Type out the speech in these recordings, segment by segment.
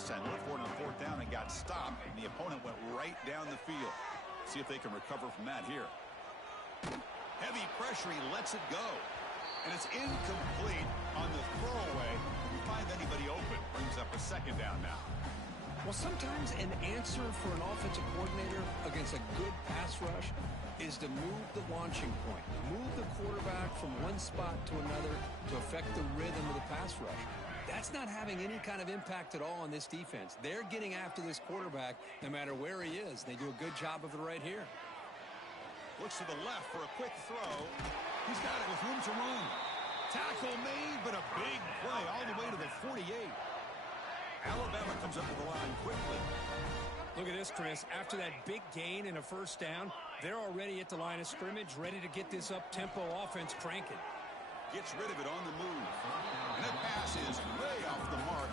pass and looked for it on fourth down and got stopped. And the opponent went right down the field. See if they can recover from that here. Heavy pressure. He lets it go. And it's incomplete on the throwaway. Didn't find anybody open. Brings up a second down now. Well, sometimes an answer for an offensive coordinator against a good pass rush is to move the launching point. Move the quarterback from one spot to another to affect the rhythm of the pass rush. That's not having any kind of impact at all on this defense. They're getting after this quarterback no matter where he is. They do a good job of it right here. Looks to the left for a quick throw. He's got it with room to run. Tackle made, but a big play all the way to the 48. Alabama comes up to the line quickly. Look at this, Chris. After that big gain and a first down, they're already at the line of scrimmage, ready to get this up-tempo offense cranking. Gets rid of it on the move. And that pass is way off the mark.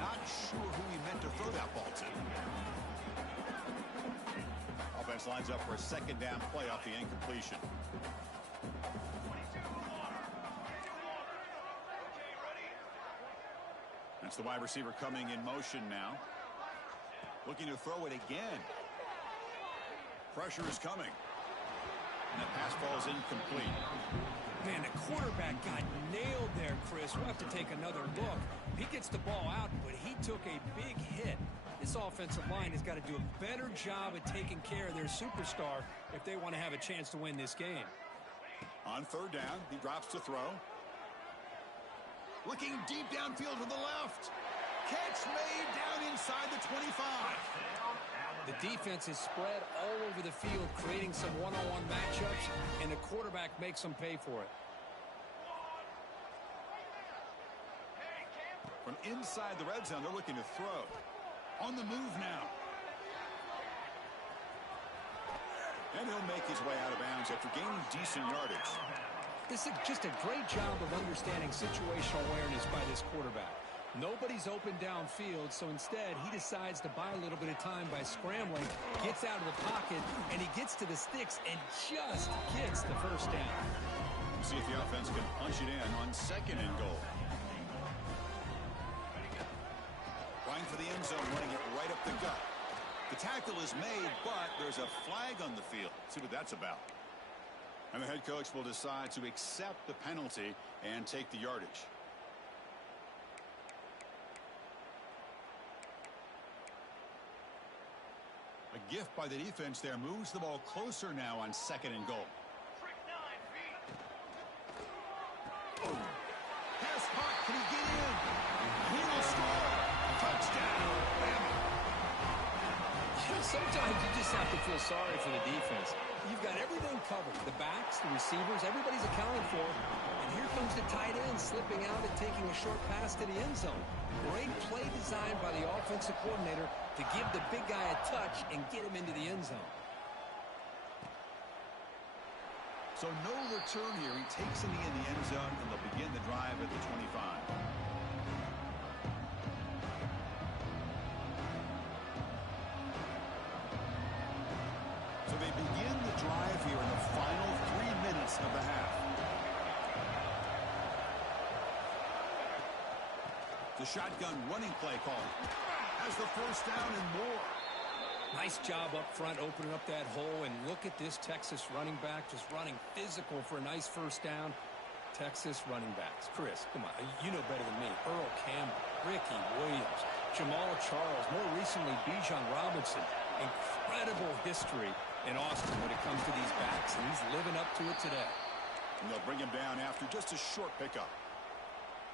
Not sure who he meant to throw that ball to. Offense lines up for a second down play off the incompletion. That's the wide receiver coming in motion now. Looking to throw it again. Pressure is coming. And that pass falls incomplete. Man, the quarterback got nailed there, Chris. We'll have to take another look. He gets the ball out, but he took a big hit. This offensive line has got to do a better job of taking care of their superstar if they want to have a chance to win this game. On third down, he drops to throw. Looking deep downfield to the left. Catch made down inside the 25. The defense is spread all over the field, creating some one-on-one matchups, and the quarterback makes them pay for it. From inside the red zone, they're looking to throw. On the move now. And he'll make his way out of bounds after gaining decent yardage. This is just a great job of understanding situational awareness by this quarterback. Nobody's open downfield, so instead he decides to buy a little bit of time by scrambling, gets out of the pocket, and he gets to the sticks and just gets the first down. See if the offense can punch it in on second and goal. Going for the end zone, running it right up the gut. The tackle is made, but there's a flag on the field. See what that's about. And the head coach will decide to accept the penalty and take the yardage. A gift by the defense there moves the ball closer now on second and goal. Pass caught. Can he get in? He will score. Touchdown. Sometimes you just have to feel sorry for the defense. You've got everything covered. The backs, the receivers, everybody's accounted for. And here comes the tight end slipping out and taking a short pass to the end zone. Great play design by the offensive coordinator to give the big guy a touch and get him into the end zone. So no return here. He takes a knee in the end zone, and they'll begin the drive at the 25. So they begin the drive here in the final 3 minutes of the half. The shotgun running play call has the first down and more. Nice job up front opening up that hole, and look at this Texas running back just running physical for a nice first down. Texas running backs. Chris, come on, you know better than me. Earl Campbell, Ricky Williams, Jamal Charles, more recently Bijan Robinson. Incredible history in Austin when it comes to these backs, and he's living up to it today. And they'll bring him down after just a short pickup.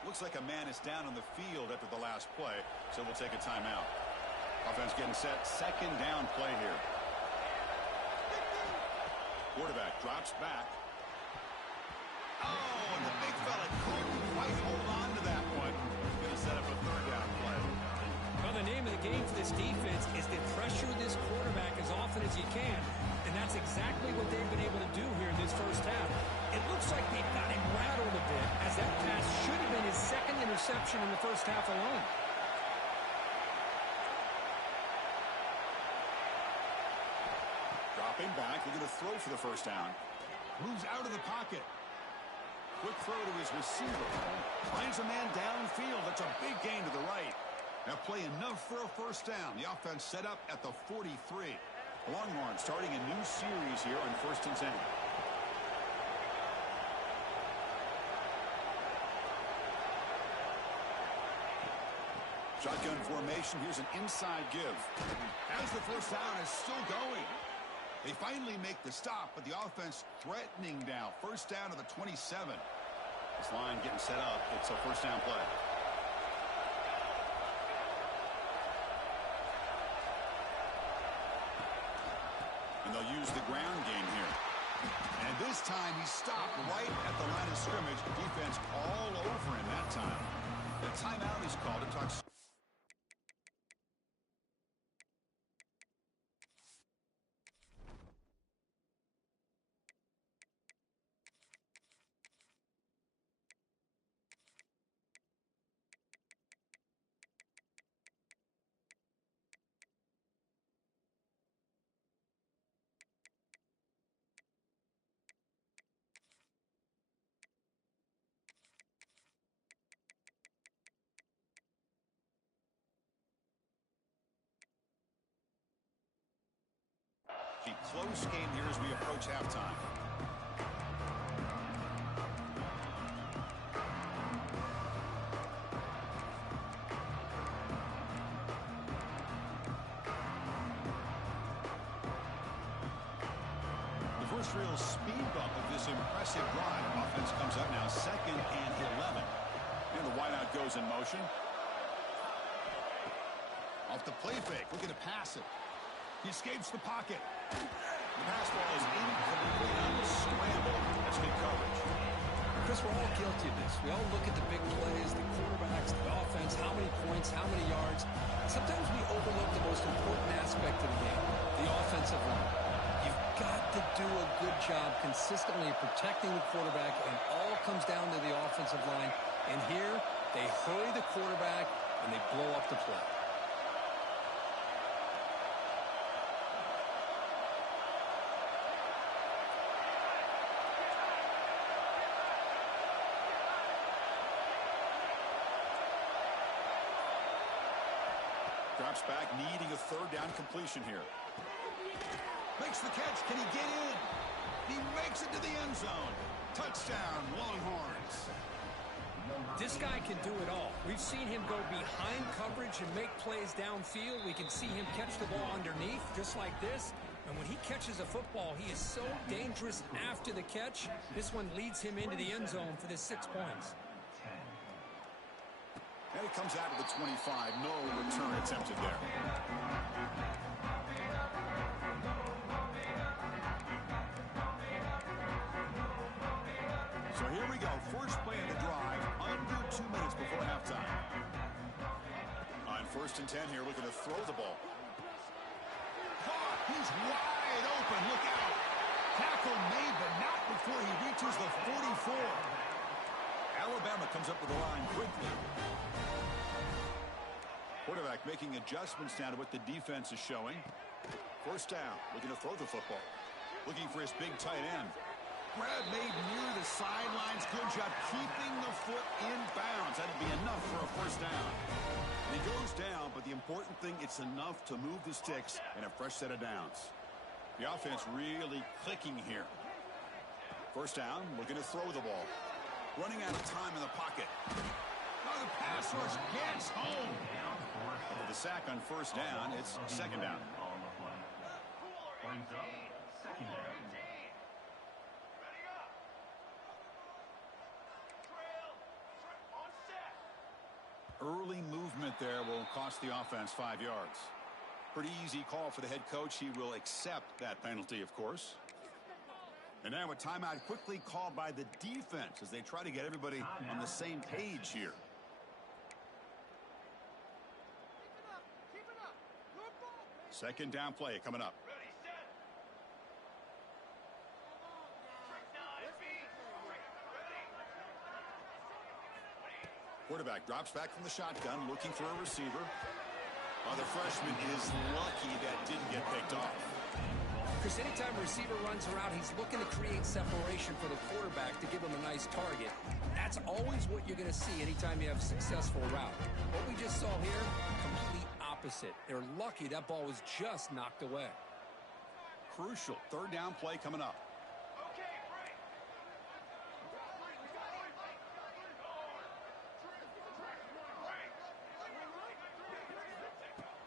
Looks like a man is down on the field after the last play, so we'll take a timeout. Offense getting set. Second down play here. Quarterback drops back. Oh, and the big fella couldn't quite hold on to that one. Going to set up a third down play. Well, the name of the game for this defense is to pressure this quarterback as often as you can, and that's exactly what they've been able to do here in this first half. It looks like they've got him rattled a bit, as that pass should have been his second interception in the first half alone. Dropping back, they're going to throw for the first down. Moves out of the pocket. Quick throw to his receiver. Finds a man downfield. That's a big gain to the right. Now play enough for a first down. The offense set up at the 43. Longhorns starting a new series here on 1st and 10. Shotgun formation. Here's an inside give. As the first down is still going. They finally make the stop, but the offense threatening now. First down to the 27. This line getting set up. It's a first down play. And they'll use the ground game here. And this time he stopped right at the line of scrimmage. Defense all over him that time. The timeout is called. It talks. Close game here as we approach halftime. The first real speed bump of this impressive drive. Offense comes up now 2nd and 11. And the wideout goes in motion. Off the play fake, looking to pass it. He escapes the pocket. The pass ball is incomplete on the scramble. That's good coverage. Chris, we're all guilty of this. We all look at the big plays, the quarterbacks, the offense, how many points, how many yards. Sometimes we overlook the most important aspect of the game, the offensive line. You've got to do a good job consistently protecting the quarterback, and all comes down to the offensive line. And here, they hurry the quarterback, and they blow up the play. Drops back, needing a 3rd down completion here. Makes the catch. Can he get in? He makes it to the end zone. Touchdown, Longhorns. This guy can do it all. We've seen him go behind coverage and make plays downfield. We can see him catch the ball underneath, just like this. And when he catches a football, he is so dangerous after the catch. This one leads him into the end zone for the 6 points. And it comes out of the 25. No return attempted there. So here we go. First play of the drive. Under 2 minutes before halftime. On 1st and 10 here, looking to throw the ball. Caught. He's wide open. Look out. Tackle made, but not before he reaches the 44. Alabama comes up with the line quickly. Quarterback making adjustments now to what the defense is showing. First down, looking to throw the football. Looking for his big tight end. Grab made near the sidelines. Good job keeping the foot in bounds. That'll be enough for a first down. And he goes down, but the important thing, it's enough to move the sticks and a fresh set of downs. The offense really clicking here. First down, looking to throw the ball. Running out of time in the pocket. Oh, the pass rush gets home. With the sack on first down, it's 2nd down. Early movement there will cost the offense 5 yards. Pretty easy call for the head coach. He will accept that penalty, of course. And now a timeout quickly called by the defense as they try to get everybody on the same page here. Second down play coming up. Quarterback drops back from the shotgun, looking for a receiver. The freshman is lucky that didn't get picked off. Chris, anytime a receiver runs around, he's looking to create separation for the quarterback to give him a nice target. That's always what you're going to see anytime you have a successful route. What we just saw here, opposite. They're lucky that ball was just knocked away. Crucial third down play coming up.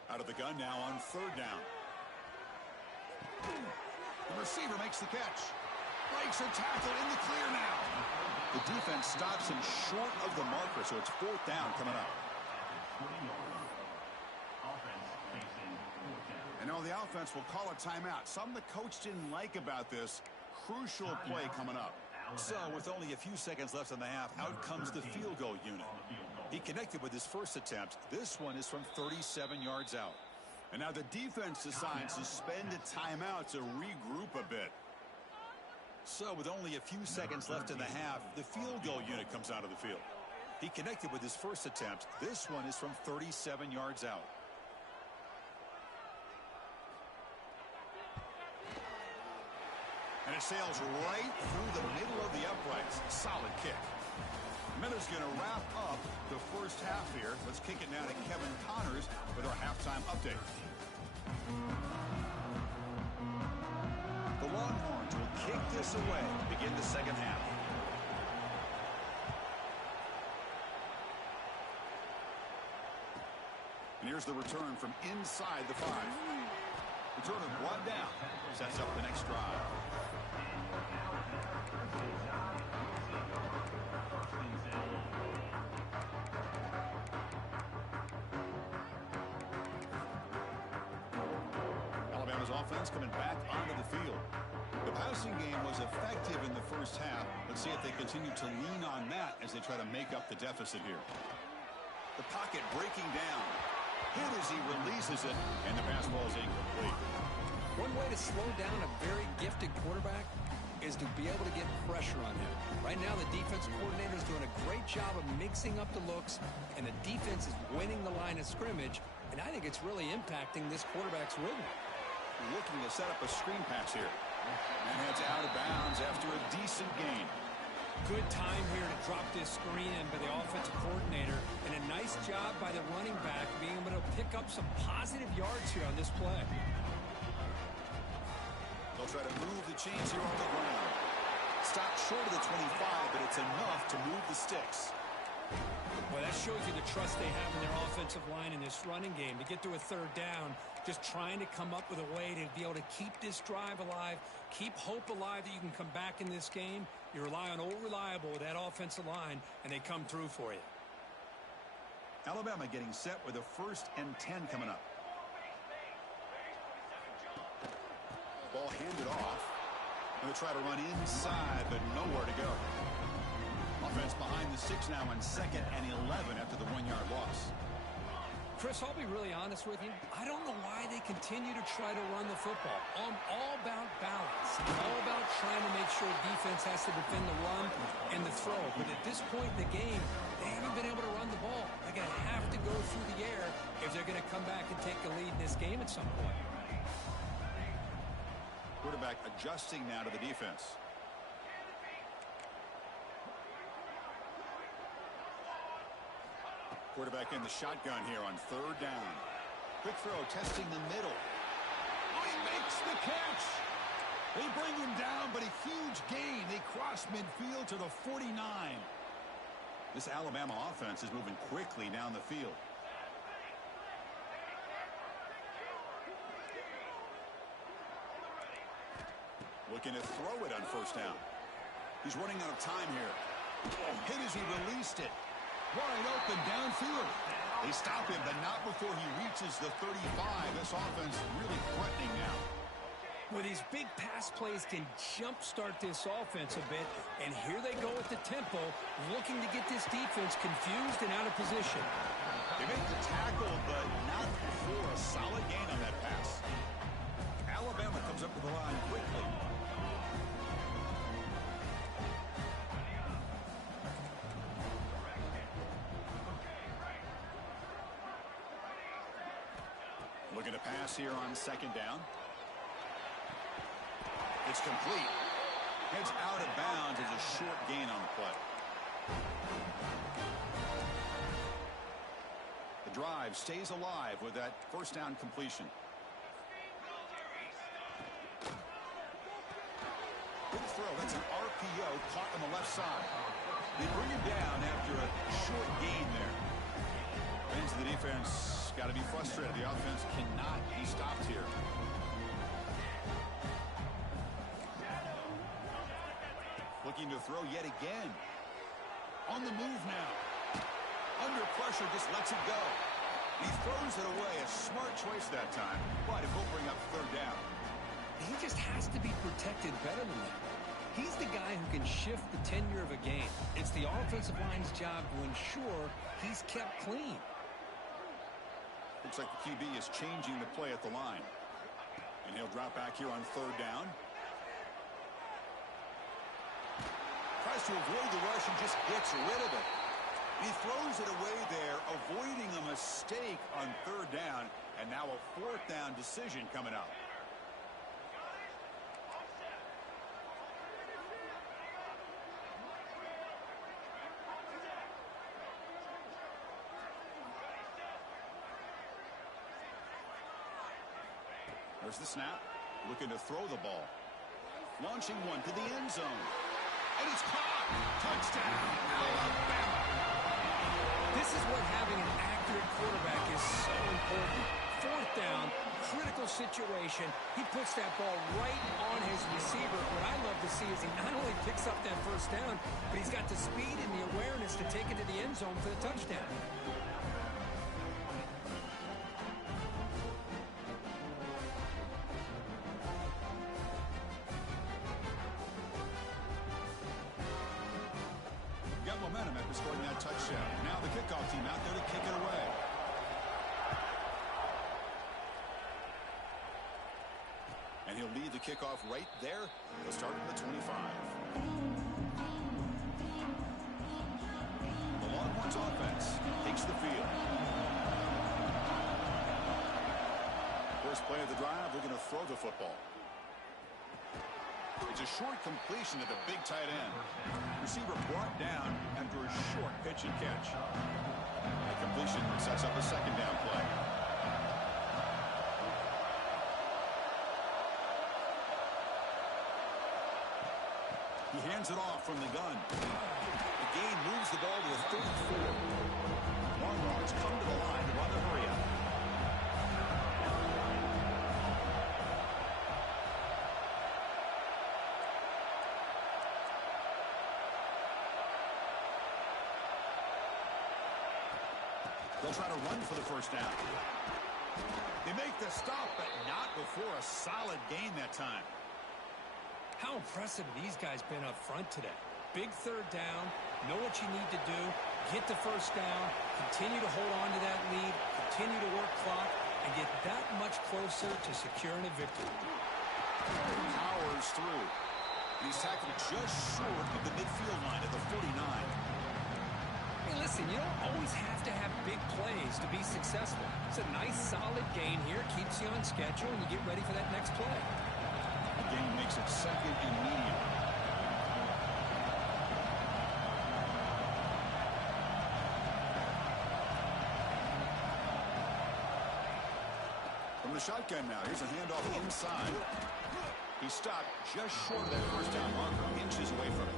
Out of the gun now on third down. The receiver makes the catch. Breaks a tackle in the clear now. The defense stops him short of the marker, so it's fourth down coming up. And now the offense will call a timeout. Something the coach didn't like about this. Crucial play coming up. So with only a few seconds left in the half, out comes the field goal unit. He connected with his first attempt. This one is from 37 yards out. And now the defense decides to spend a timeout to regroup a bit. So with only a few seconds left in the half, the field goal unit comes out of the field. He connected with his first attempt. This one is from 37 yards out. And it sails right through the middle of the uprights. Solid kick. Miller's going to wrap up the first half here. Let's kick it now to Kevin Connors with our halftime update. The Longhorns will kick this away to begin the second half. And here's the return from inside the 5. Return is brought down. Sets up the next drive. Alabama's offense coming back onto the field. The passing game was effective in the first half. Let's see if they continue to lean on that as they try to make up the deficit here. The pocket breaking down. Hit as he releases it, and the pass ball is incomplete. One way to slow down a very gifted quarterback is to be able to get pressure on him. Right now, the defense coordinator is doing a great job of mixing up the looks, and the defense is winning the line of scrimmage, and I think it's really impacting this quarterback's rhythm. Looking to set up a screen pass here. And heads out of bounds after a decent gain. Good time here to drop this screen in by the offensive coordinator, and a nice job by the running back being able to pick up some positive yards here on this play. They'll try to move the chains here on the ground. Stop short of the 25, but it's enough to move the sticks. Well, that shows you the trust they have in their offensive line in this running game. To get to a third down, just trying to come up with a way to be able to keep this drive alive, keep hope alive that you can come back in this game. You rely on old reliable with that offensive line, and they come through for you. Alabama getting set with a 1st and 10 coming up. Ball handed off. Going to try to run inside, but nowhere to go. Offense behind the 6 now on 2nd and 11 after the 1-yard loss. Chris, I'll be really honest with you. I don't know why they continue to try to run the football. I'm all about balance. I'm all about trying to make sure defense has to defend the run and the throw. But at this point in the game, they haven't been able to run the ball. They're going to have to go through the air if they're going to come back and take the lead in this game at some point. Quarterback adjusting now to the defense. Quarterback in the shotgun here on 3rd down. Quick throw testing the middle. Oh, he makes the catch. They bring him down, but a huge gain. They cross midfield to the 49. This Alabama offense is moving quickly down the field. Looking to throw it on 1st down. He's running out of time here. Hit as he released it. Wide open downfield. They stop him, but not before he reaches the 35. This offense really threatening now. Well, these big pass plays can jumpstart this offense a bit, and here they go at the tempo, looking to get this defense confused and out of position. They make the tackle, but not before a solid gain on that pass. Alabama comes up to the line quickly. Looking to pass here on 2nd down. It's complete. Heads out of bounds as a short gain on the play. The The drive stays alive with that first down completion. Good throw. That's an RPO caught on the left side. They bring him down after a short gain there. Fans of the defense got to be frustrated. The offense cannot be stopped here. Looking to throw yet again. On the move now. Under pressure, just lets it go. He throws it away. A smart choice that time, but it will bring up third down. He just has to be protected better than that. He's the guy who can shift the tenure of a game. It's the offensive line's job to ensure he's kept clean. Looks like the QB is changing the play at the line. And he'll drop back here on third down. Tries to avoid the rush and just gets rid of it. He throws it away there, avoiding a mistake on third down, and now a fourth down decision coming up. There's the snap, looking to throw the ball. Launching one to the end zone. And it's caught! Touchdown, Alabama! This is what having an accurate quarterback is so important. Fourth down, critical situation. He puts that ball right on his receiver. What I love to see is he not only picks up that first down, but he's got the speed and the awareness to take it to the end zone for the touchdown. Momentum after scoring that touchdown. Now the kickoff team out there to kick it away. And he'll lead the kickoff right there. He'll start at the 25. The Longhorns offense takes the field. First play of the drive, they're going to throw the football. It's a short completion to the big tight end. Receiver brought down after a short pitch and catch. The completion sets up a second down play. He hands it off from the gun. The gain moves the ball to a 34. Longhorns come to the line to run the hurry up. They'll try to run for the first down. They make the stop, but not before a solid gain that time. How impressive have these guys been up front today? Big third down, know what you need to do, get the first down, continue to hold on to that lead, continue to work clock, and get that much closer to securing a victory. Powers through. He's tackled just short of the midfield line at the 49. Hey, listen, you don't always have to have big plays to be successful. It's a nice, solid gain here, keeps you on schedule, and you get ready for that next play. The game makes it second and medium. From the shotgun now, here's a handoff inside. He stopped just short of that first down marker, inches away from it.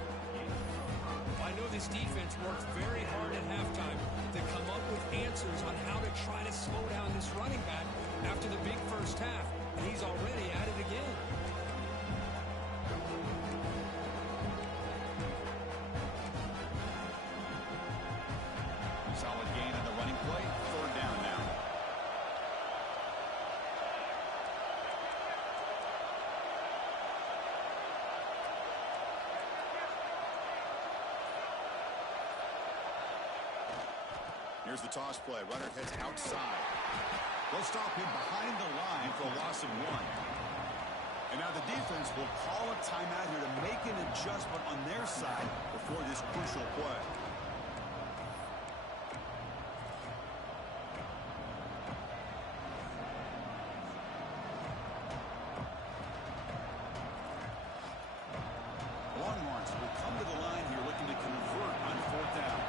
I know this defense worked very hard at halftime to come up with answers on how to try to slow down this running back after the big first half, and he's already at it again. Solid gain on the running play, third down now. Here's the toss play. Runner heads outside. They'll stop him behind the line for a loss of 1. And now the defense will call a timeout here to make an adjustment on their side before this crucial play. Longhorns will come to the line here looking to convert on fourth down.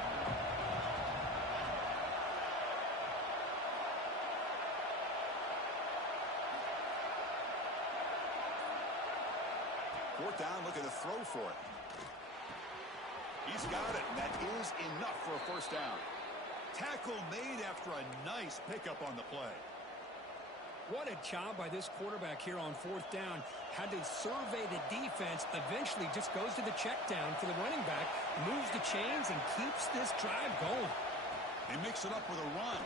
Fourth down, looking to throw for it. He's got it, and that is enough for a first down. Tackle made after a nice pickup on the play. What a job by this quarterback here on fourth down. Had to survey the defense, eventually just goes to the check down for the running back, moves the chains, and keeps this drive going. They mix it up with a run.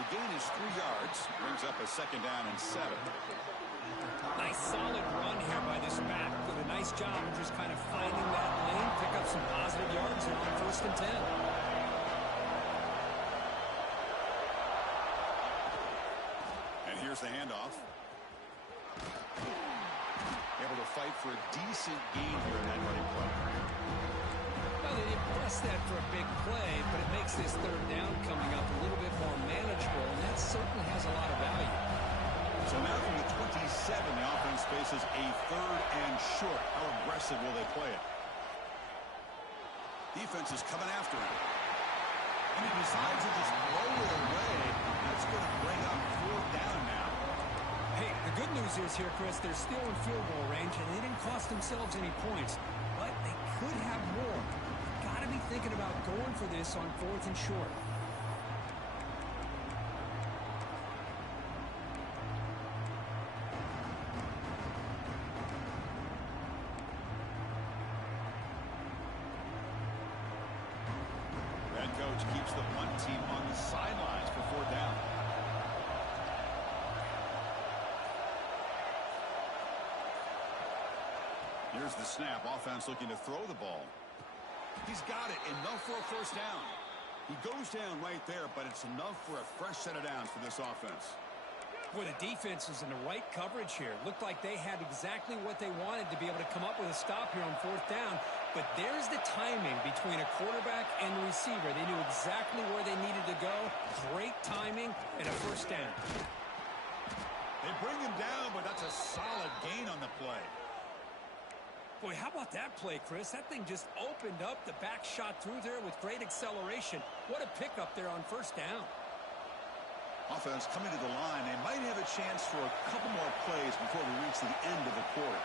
The gain is 3 yards, brings up a second down and 7. Nice solid run here by this back. Did a nice job of just kind of finding that lane, pick up some positive yards here on 1st and 10. And here's the handoff. Able to fight for a decent gain here in that running play. Well, they didn't press that for a big play, but it makes this third down coming up a little bit more manageable, and that certainly has a lot of value. So now from the 27, the offense faces a 3rd and short. How aggressive will they play it? Defense is coming after him. And he decides to just throw it away. That's going to bring up 4th down now. Hey, the good news is here, Chris, they're still in field goal range, and they didn't cost themselves any points, but they could have more. Got to be thinking about going for this on 4th and short. Head coach keeps the punt team on the sidelines for 4th down. Here's the snap. Offense looking to throw the ball. He's got it. Enough for a first down. He goes down right there, but it's enough for a fresh set of downs for this offense. Boy, the defense is in the right coverage here. Looked like they had exactly what they wanted to be able to come up with a stop here on 4th down. But there's the timing between a quarterback and the receiver. They knew exactly where they needed to go. Great timing and a first down. They bring him down, but that's a solid gain on the play. Boy, how about that play, Chris? That thing just opened up. The back shot through there with great acceleration. What a pickup there on 1st down. Offense coming to the line. They might have a chance for a couple more plays before we reach the end of the quarter.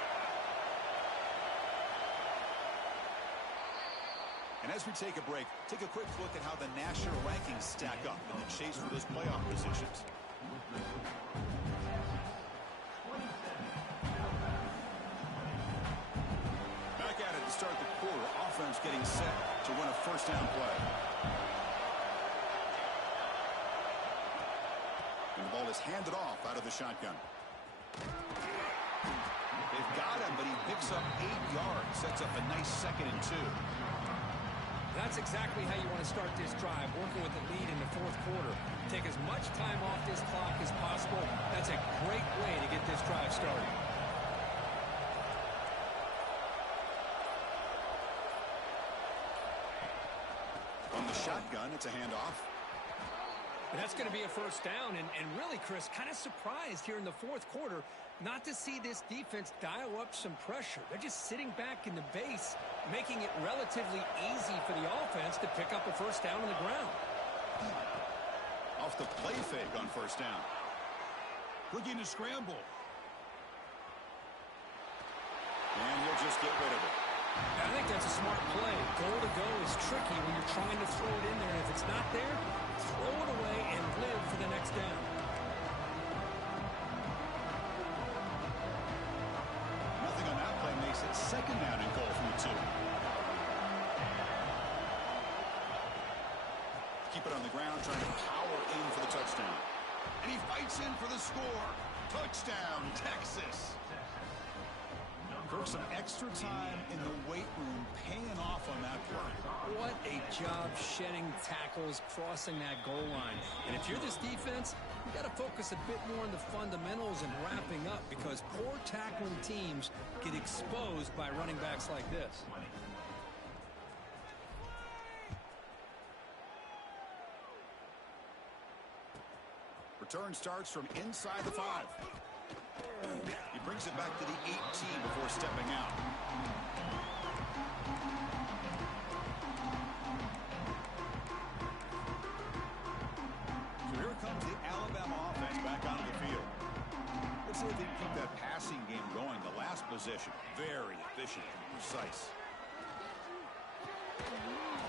And as we take a break, take a quick look at how the national rankings stack up in the chase for those playoff positions. Back at it to start the quarter. Offense getting set to run a first down play. And the ball is handed off out of the shotgun. They've got him, but he picks up 8 yards. Sets up a nice 2nd and 2. That's exactly how you want to start this drive, working with the lead in the 4th quarter. Take as much time off this clock as possible. That's a great way to get this drive started. On the shotgun, it's a handoff. That's going to be a first down, and really, Chris, kind of surprised here in the 4th quarter not to see this defense dial up some pressure. They're just sitting back in the base, making it relatively easy for the offense to pick up a first down on the ground. Off the play fake on first down. Looking to scramble. And he'll just get rid of it. I think that's a smart play. Goal to go is tricky when you're trying to throw it in there. And if it's not there, throw it away and live for the next down. Nothing on that play makes it second down and goal from the 2. Keep it on the ground, trying to power in for the touchdown. And he fights in for the score. Touchdown, Texas. Kirk, some extra time in the weight room paying off on that play. What a job shedding tackles, crossing that goal line. And if you're this defense, you got to focus a bit more on the fundamentals and wrapping up, because poor tackling teams get exposed by running backs like this. Return starts from inside the 5. He brings it back to the 18 before stepping out. So here comes the Alabama offense back onto the field. Let's see if they can keep that passing game going. The last position. Very efficient and precise.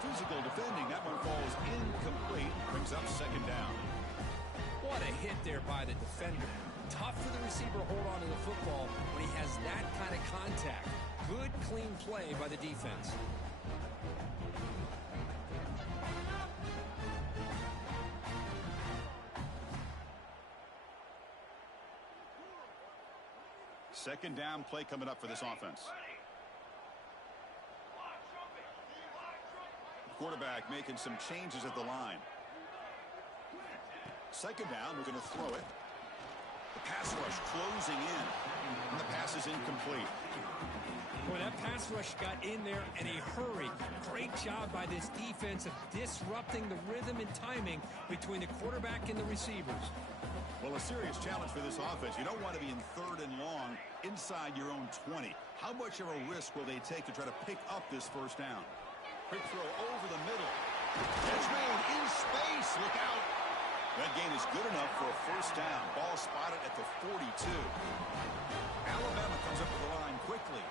Physical defending. That one falls incomplete. Brings up second down. What a hit there by the defender. Tough for the receiver to hold on to the football when he has that kind of contact. Good, clean play by the defense. Second down play coming up for this offense. Quarterback making some changes at the line. Second down, we're going to throw it. The pass rush closing in. And the pass is incomplete. Boy, that pass rush got in there in a hurry. Great job by this defense of disrupting the rhythm and timing between the quarterback and the receivers. Well, a serious challenge for this offense. You don't want to be in third and long inside your own 20. How much of a risk will they take to try to pick up this first down? Quick throw over the middle. Catch made in space. Look out. That gain is good enough for a first down. Ball spotted at the 42. Alabama comes up to the line quickly.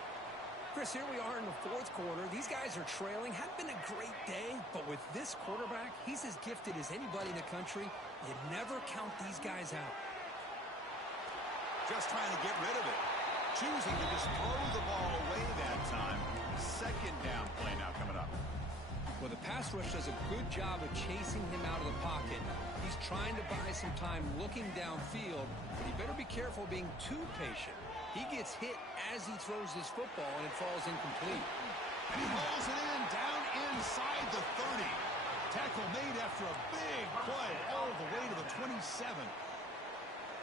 Chris, here we are in the fourth quarter. These guys are trailing. Hadn't been a great day, but with this quarterback, he's as gifted as anybody in the country. You never count these guys out. Just trying to get rid of it. Choosing to just throw the ball away that time. Second down play now coming up. Well, the pass rush does a good job of chasing him out of the pocket. He's trying to buy some time looking downfield, but he better be careful being too patient. He gets hit as he throws this football, and it falls incomplete. And he rolls it in down inside the 30. Tackle made after a big play all the way to the 27.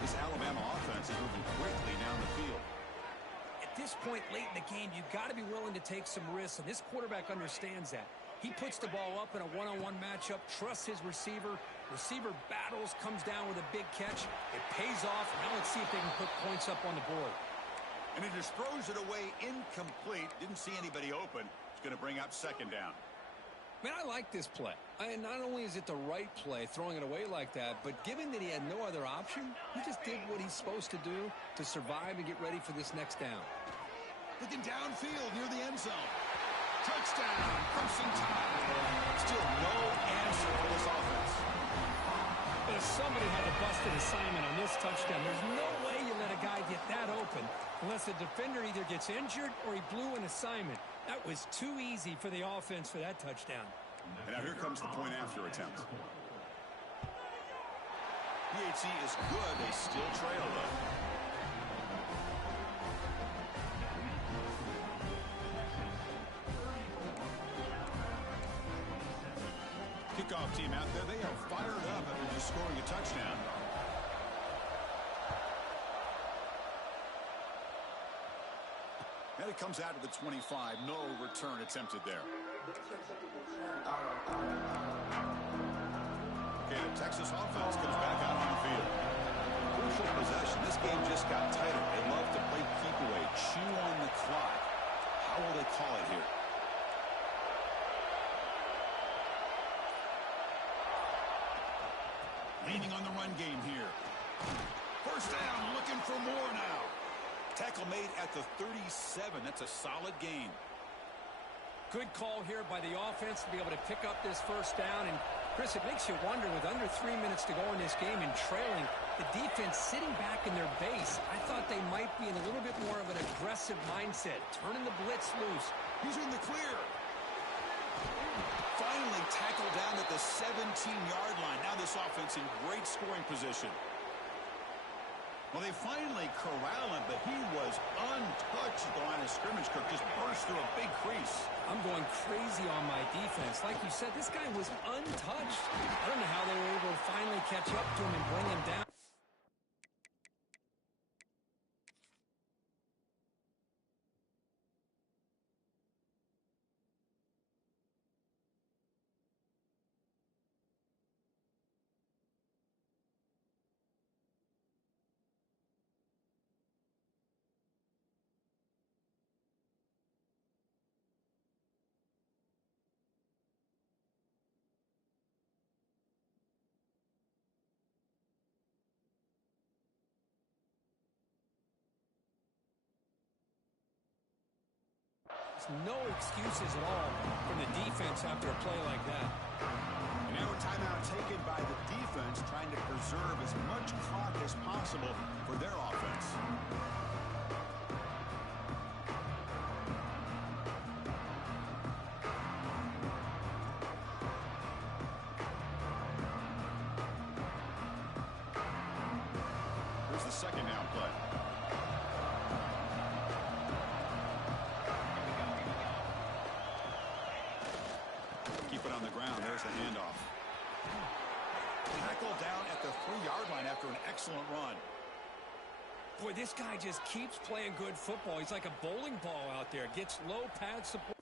This Alabama offense is moving quickly down the field. At this point late in the game, you've got to be willing to take some risks, and this quarterback understands that. He puts the ball up in a one-on-one matchup, trusts his receiver. Receiver battles, comes down with a big catch. It pays off. Now let's see if they can put points up on the board. And he just throws it away incomplete. Didn't see anybody open. It's going to bring up second down. Man, I like this play. And not only is it the right play, throwing it away like that, but given that he had no other option, he just did what he's supposed to do to survive and get ready for this next down. Looking downfield near the end zone. Touchdown, Crimson Tide. Still no answer for this offense. But if somebody had a busted assignment on this touchdown, there's no way you let a guy get that open unless the defender either gets injured or he blew an assignment. That was too easy for the offense for that touchdown. And now here comes the point after attempt. PHC is good. They still trail, though. Kickoff team out there, they are fired up after just scoring a touchdown. And it comes out to the 25. No return attempted there. Okay, the Texas offense comes back out on the field. Crucial possession. This game just got tighter. They love to play keep away, chew on the clock. How will they call it here? Leaning on the run game here. First down, looking for more now. Tackle made at the 37. That's a solid gain. Good call here by the offense to be able to pick up this first down. And, Chris, it makes you wonder, with under 3 minutes to go in this game and trailing, the defense sitting back in their base. I thought they might be in a little bit more of an aggressive mindset, turning the blitz loose. He's in the clear. Finally tackled down at the 17-yard line. Now this offense in great scoring position. Well, they finally corral him, but he was untouched at the line of scrimmage. Cook just burst through a big crease. I'm going crazy on my defense. Like you said, this guy was untouched. I don't know how they were able to finally catch up to him and bring him down. no excuses at all from the defense after a play like that. And now a timeout taken by the defense, trying to preserve as much clock as possible for their offense. Here's the second down play. Keep it on the ground. There's the handoff. Tackled down at the 3-yard line after an excellent run. Boy, this guy just keeps playing good football. He's like a bowling ball out there. Gets low pad support.